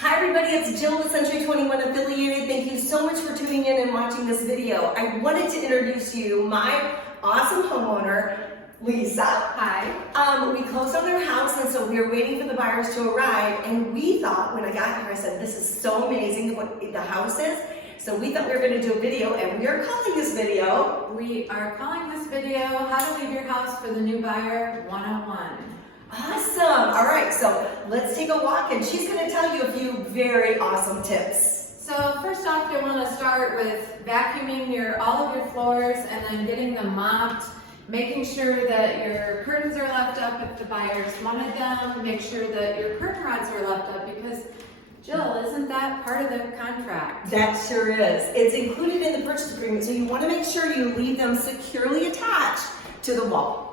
Hi everybody, it's Jill with Century 21 Affiliated. Thank you so much for tuning in and watching this video. I wanted to introduce you my awesome homeowner, Lisa. Hi. We closed on their house and so we were waiting for the buyers to arrive, and we thought when I got here, I said, this is so amazing what the house is. So we thought we were going to do a video, and we are calling this video, How to Leave Your House for the New Buyer 101. Awesome. All right, so let's take a walk and she's going to tell you a few very awesome tips. So first off, you want to start with vacuuming all of your floors and then getting them mopped, making sure that your curtains are left up if the buyers wanted them, make sure that your curtain rods are left up because, Jill, isn't that part of the contract? That sure is. It's included in the purchase agreement, so you want to make sure you leave them securely attached to the wall.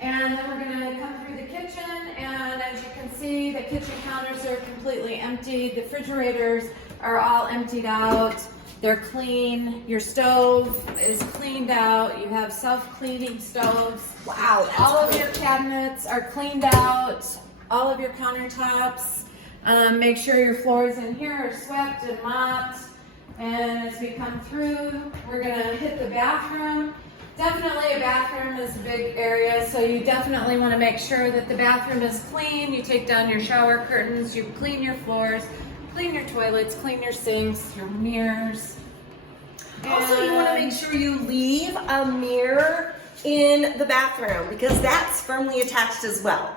And then we're going to come through the kitchen, and as you can see, the kitchen counters are completely empty. The refrigerators are all emptied out. They're clean. Your stove is cleaned out. You have self-cleaning stoves. Wow. All of your cabinets are cleaned out. All of your countertops. Make sure your floors in here are swept and mopped. And as we come through, we're going to hit the bathroom. Definitely a bathroom is a big area, so you definitely want to make sure that the bathroom is clean. You take down your shower curtains, you clean your floors, clean your toilets, clean your sinks, your mirrors. Also, you want to make sure you leave a mirror in the bathroom because that's firmly attached as well.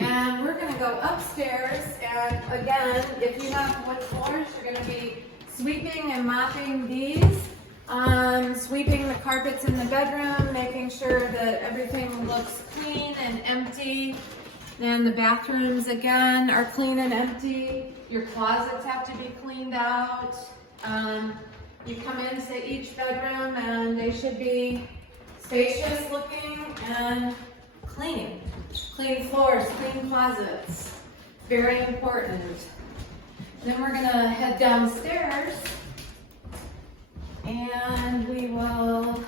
And we're going to go upstairs, and again, if you have wood floors, you're going to be sweeping and mopping these. Sweeping the carpets in the bedroom, making sure that everything looks clean and empty. And the bathrooms again are clean and empty. Your closets have to be cleaned out. You come into each bedroom and they should be spacious looking and clean. Clean floors, clean closets. Very important. Then we're gonna head downstairs. And we will go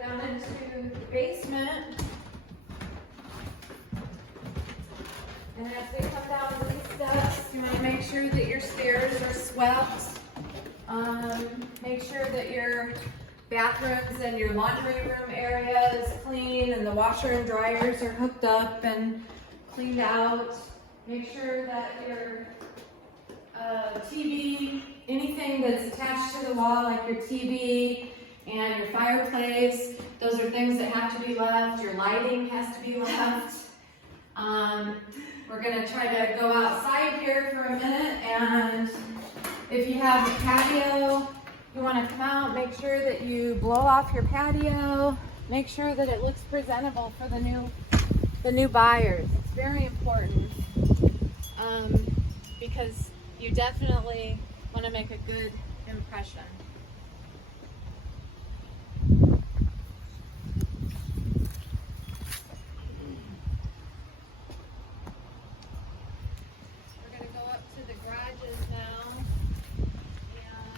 down into the basement. And as we come down these steps, you want to make sure that your stairs are swept. Make sure that your bathrooms and your laundry room area is clean and the washer and dryers are hooked up and cleaned out. Make sure that your TV, anything that's attached to the wall, like your TV and your fireplace, those are things that have to be left. Your lighting has to be left. We're going to try to go outside here for a minute, and if you have a patio, you want to come out, make sure that you blow off your patio, make sure that it looks presentable for the new buyers. It's very important because you definitely want to make a good impression. We're going to go up to the garages now.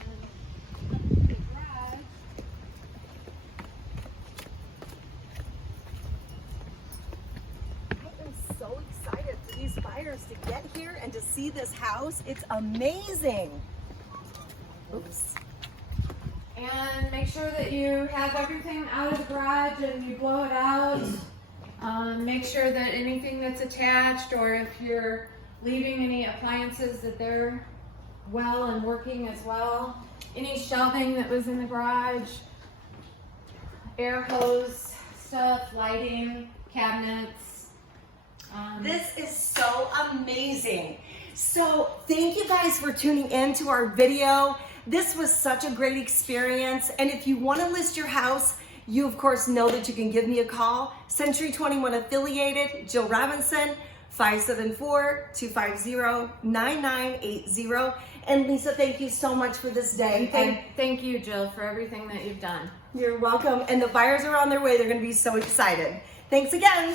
And up to the garage. I am so excited for these buyers to get here and to see this house. It's amazing. Oops. And make sure that you have everything out of the garage and you blow it out. Make sure that anything that's attached, or if you're leaving any appliances, that they're well and working as well. Any shelving that was in the garage, air hose stuff, lighting, cabinets. This is so amazing. So thank you guys for tuning in to our video. This was such a great experience. And if you want to list your house, you of course know that you can give me a call. Century 21 Affiliated, Jill Robinson, 574-250-9980. And Lisa, thank you so much for this day. Thank you, Jill, for everything that you've done. You're welcome. And the buyers are on their way. They're going to be so excited. Thanks again.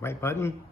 Right button.